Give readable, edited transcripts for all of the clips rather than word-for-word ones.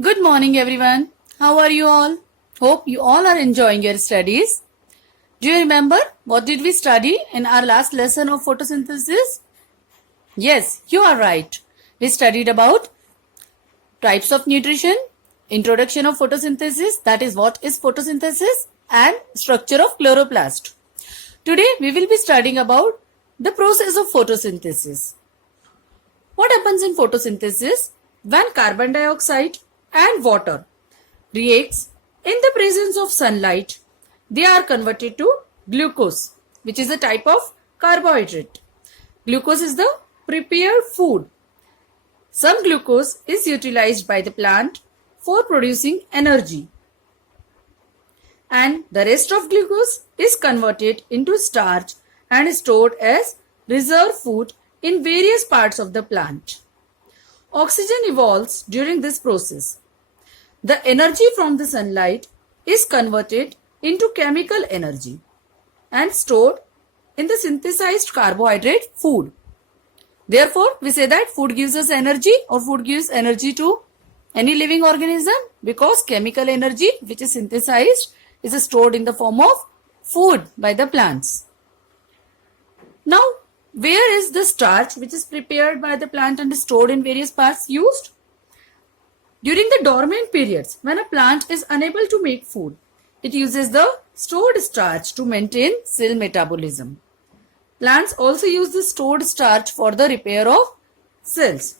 Good morning, everyone. How are you all? Hope you all are enjoying your studies. Do you remember what did we study in our last lesson of photosynthesis? Yes, you are right. We studied about types of nutrition, introduction of photosynthesis, that is what is photosynthesis, and structure of chloroplast. Today we will be studying about the process of photosynthesis. What happens in photosynthesis? When carbon dioxide and water reacts in the presence of sunlight, they are converted to glucose, which is a type of carbohydrate. Glucose is the prepared food. Some glucose is utilized by the plant for producing energy, and the rest of glucose is converted into starch and stored as reserve food in various parts of the plant. Oxygen evolves during this process. The energy from the sunlight is converted into chemical energy and stored in the synthesized carbohydrate food. Therefore, we say that food gives us energy, or food gives energy to any living organism, because chemical energy which is synthesized is stored in the form of food by the plants. Now, where is the starch which is prepared by the plant and stored in various parts used? During the dormant periods, when a plant is unable to make food, it uses the stored starch to maintain cell metabolism. Plants also use the stored starch for the repair of cells.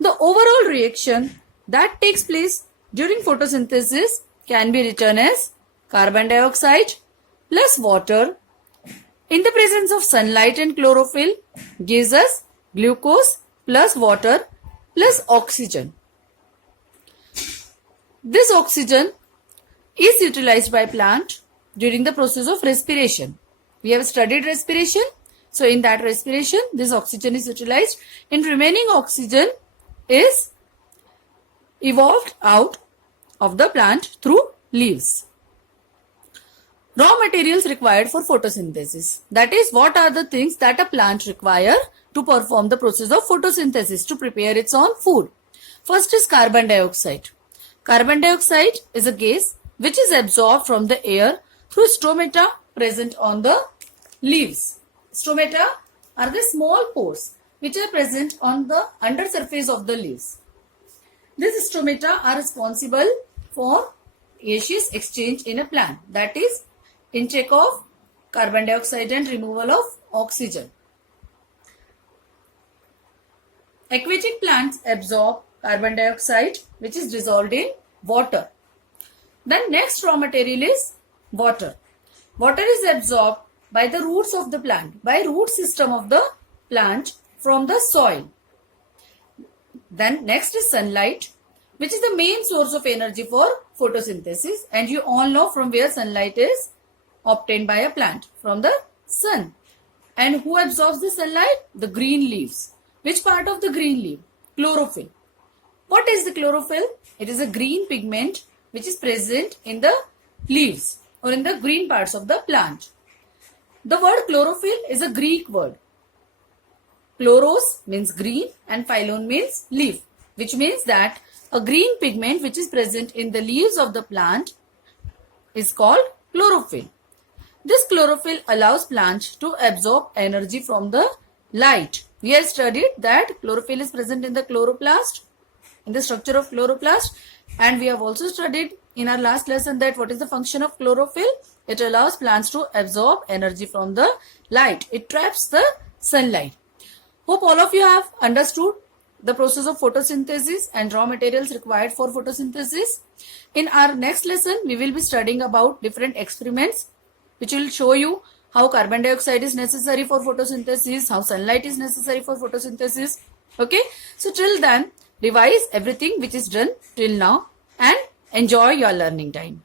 The overall reaction that takes place during photosynthesis can be written as carbon dioxide plus water in the presence of sunlight and chlorophyll gives us glucose plus water plus oxygen. This oxygen is utilized by plant during the process of respiration. We have studied respiration. So in that respiration, this oxygen is utilized, and remaining oxygen is evolved out of the plant through leaves. Raw materials required for photosynthesis. That is, what are the things that a plant require to perform the process of photosynthesis, to prepare its own food. First is carbon dioxide. Carbon dioxide is a gas which is absorbed from the air through stomata present on the leaves. Stomata are the small pores which are present on the undersurface of the leaves. These stomata are responsible for gaseous exchange in a plant, that is, intake of carbon dioxide and removal of oxygen. Aquatic plants absorb carbon dioxide which is dissolved in water. Then next raw material is water. Water is absorbed by the roots of the plant, by root system of the plant from the soil. Then next is sunlight, which is the main source of energy for photosynthesis, and you all know from where sunlight is obtained by a plant, from the sun. And who absorbs the sunlight? The green leaves. Which part of the green leaf? Chlorophyll. What is the chlorophyll? It is a green pigment which is present in the leaves or in the green parts of the plant. The word chlorophyll is a Greek word. Chloros means green and phylon means leaf, which means that a green pigment which is present in the leaves of the plant is called chlorophyll. This chlorophyll allows plants to absorb energy from the light. We have studied that chlorophyll is present in the chloroplast, in the structure of chloroplast, and we have also studied in our last lesson that what is the function of chlorophyll. It allows plants to absorb energy from the light. It traps the sunlight. Hope all of you have understood the process of photosynthesis and raw materials required for photosynthesis. In our next lesson, we will be studying about different experiments which will show you how carbon dioxide is necessary for photosynthesis, how sunlight is necessary for photosynthesis. Okay, so till then, revise everything which is done till now and enjoy your learning time.